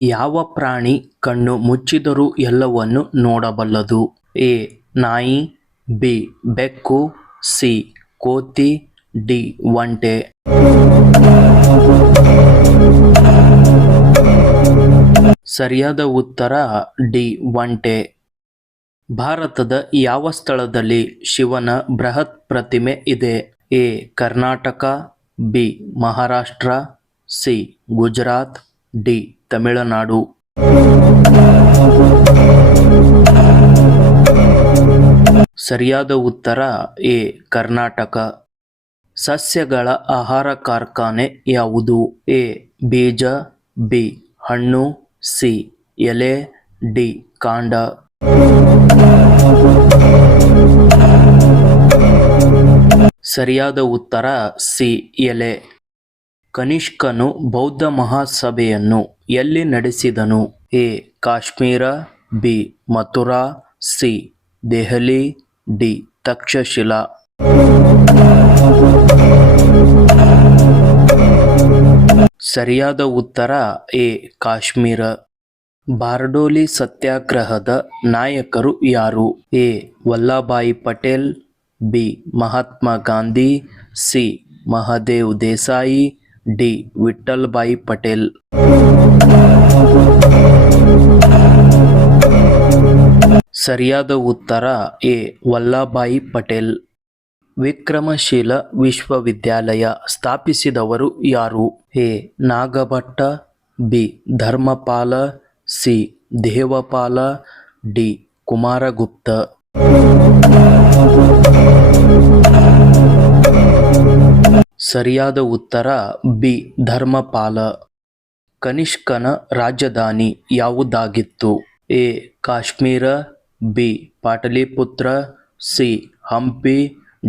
ಯಾವ ಪ್ರಾಣಿ ಕಣ್ಣು ಮುಚ್ಚಿದರೂ ಎಲ್ಲವನ್ನು ನೋಡಬಲ್ಲದು? ಎ. ನಾಯಿ, ಬಿ. ಬೆಕ್ಕು, ಸಿ. ಕೋತಿ, ಡಿ. ಒಂಟೆ. ಸರಿಯಾದ ಉತ್ತರ ಡಿ. ಒಂಟೆ. ಭಾರತದ ಯಾವ ಸ್ಥಳದಲ್ಲಿ ಶಿವನ ಬೃಹತ್ ಪ್ರತಿಮೆ ಇದೆ? A. Karnataka, B. Maharashtra, C. Gujarat, D. Tamil Nadu. ಸರಿಯಾದ ಉತ್ತರ ಎ. ಕರ್ನಾಟಕ. ಸಸ್ಯಗಳ ಆಹಾರ ಕಾರ್ಖಾನೆ ಯಾವುದು? ಎ. ಬೀಜ, ಬಿ. ಹಣ್ಣು, ಸಿ. ಎಲೆ, ಡಿ. ಕಾಂಡ. ಸರಿಯಾದ ಉತ್ತರ ಸಿ. ಎಲೆ. ಕನಿಷ್ಕನು ಬೌದ್ಧ ಮಹಾಸಭೆಯನ್ನು ಎಲ್ಲಿ ನಡೆಸಿದನು? A. Kashmir, B. Mathura, C. Delhi, D. Takshashila. ಸರಿಯಾದ ಉತ್ತರ ಎ. ಕಾಶ್ಮೀರ. ಬಾರ್ಡೋಲಿ ಸತ್ಯಾಗ್ರಹದ ನಾಯಕರು ಯಾರು? A. Vallabhbhai Patel, B. Mahatma Gandhi, C. Mahadev Desai, D. Vitthalbhai Patel. ಸರಿಯಾದ ಉತ್ತರ ಎ. ವಲ್ಲಭಾಯಿ ಪಟೇಲ್. ವಿಕ್ರಮಶೀಲ ವಿಶ್ವವಿದ್ಯಾಲಯ ಸ್ಥಾಪಿಸಿದವರು ಯಾರು? A. Nagabhata, B. Dharmapala, C. Devapala, D. Kumaragupta. ಸರಿಯಾದ ಉತ್ತರ ಬಿ. ಧರ್ಮಪಾಲ. ಕನಿಷ್ಕನ ರಾಜಧಾನಿ ಯಾವುದಾಗಿತ್ತು? A. Kashmir, B. Pataliputra, C. Hampi,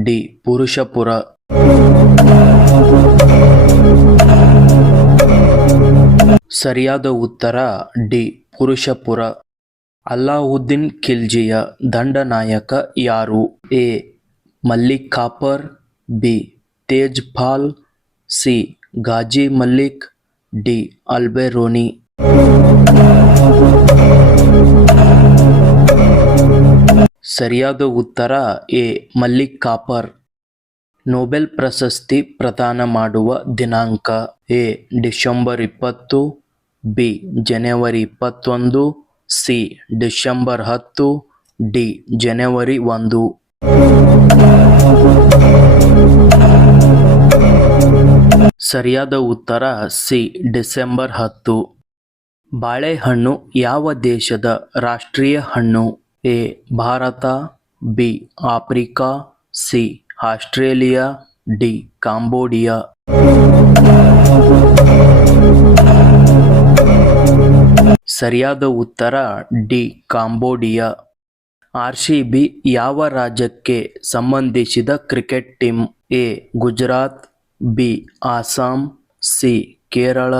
D. Purushapura. ಸರಿಯಾದ ಉತ್ತರ ಡಿ. ಪುರುಷಪುರ. ಅಲ್ಲಾವುದ್ದೀನ್ ಖಿಲ್ಜಿಯ ದಂಡನಾಯಕ ಯಾರು? A. Malik Kafur, B. Tejpal, C. Ghazi Malik, D. Alberuni. ಸರಿಯಾದ ಉತ್ತರ ಎ. ಮಲ್ಲಿಕ್ ಕಾಫರ್. ನೊಬೆಲ್ ಪ್ರಶಸ್ತಿ ಪ್ರದಾನ ಮಾಡುವ ದಿನಾಂಕ? ಎ. December 20, B. ಜನವರಿ 21, ಸಿ. December 10, D. ಜನವರಿ 1. ಸರಿಯಾದ ಉತ್ತರ ಸಿ. ಡಿಸೆಂಬರ್ 10. ಬಾಳೆಹಣ್ಣು ಯಾವ ದೇಶದ ರಾಷ್ಟ್ರೀಯ ಹಣ್ಣು? A. Bharat, B. Africa, C. Australia, D. Cambodia. ಸರಿಯಾದ ಉತ್ತರ ಡಿ. ಕಾಂಬೋಡಿಯಾ. RCB ಯಾವ ರಾಜ್ಯಕ್ಕೆ ಸಂಬಂಧಿಸಿದ cricket team? A. Gujarat, B. Assam, C. Kerala,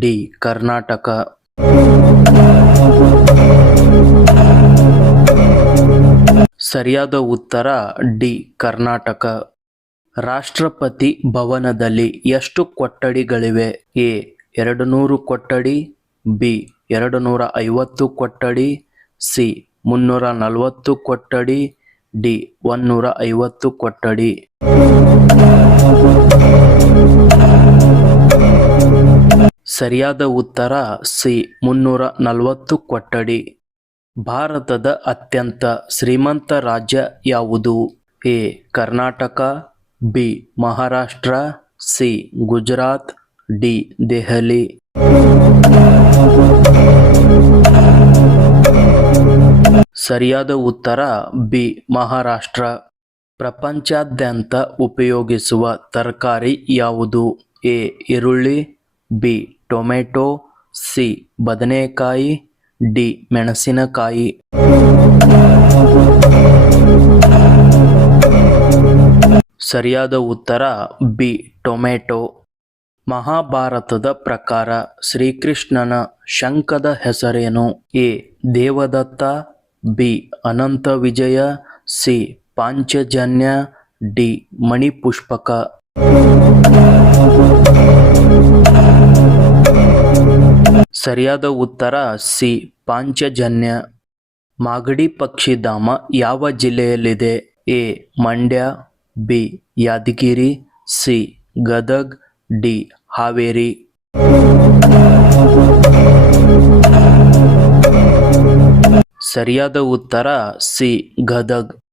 D. Karnataka. ಸರಿಯಾದ ಉತ್ತರ ಡಿ. ಕರ್ನಾಟಕ. ರಾಷ್ಟ್ರಪತಿ ಭವನದಲ್ಲಿ ಎಷ್ಟು ಕೊಠಡಿಗಳಿವೆ? ಎ. 200 ಕೊಠಡಿ, ಬಿ. 250 ಕೊಠಡಿ, ಸಿ. 340 ಕೊಠಡಿ, ಡಿ. 150 ಕೊಠಡಿ. ಸರಿಯಾದ ಉತ್ತರ ಸಿ. 340 ಕೊಠಡಿ. ಭಾರತದ ಅತ್ಯಂತ ಶ್ರೀಮಂತ ರಾಜ್ಯ ಯಾವುದು? A. Karnataka, B. Maharashtra, C. Gujarat, D. Delhi. ಸರಿಯಾದ ಉತ್ತರ ಬಿ. ಮಹಾರಾಷ್ಟ್ರ. ಪ್ರಪಂಚಾದ್ಯಂತ ಉಪಯೋಗಿಸುವ ತರಕಾರಿ ಯಾವುದು? ಎ. ಈರುಳ್ಳಿ, ಬಿ. Tomato, C. ಬದನೆಕಾಯಿ, ಡಿ. ಮೆಣಸಿನಕಾಯಿ. ಸರಿಯಾದ ಉತ್ತರ ಬಿ. ಟೊಮೆಟೊ. ಮಹಾಭಾರತದ ಪ್ರಕಾರ ಶ್ರೀಕೃಷ್ಣನ ಶಂಖದ ಹೆಸರೇನು? A. Devadatta, B. Anantavijaya, C. Panchajanya, D. Manipushpaka. ಸರಿಯಾದ ಉತ್ತರ ಸಿ ಪಾಂಚಜನ್ಯ. ಮಾಗಡಿ ಪಕ್ಷಿಧಾಮ ಯಾವ ಜಿಲ್ಲೆಯಲ್ಲಿದೆ? A Mandya, B Yadgir, C Gadag, D Haveri. ಸರಿಯಾದ ಉತ್ತರ ಸಿ ಗದಗ್.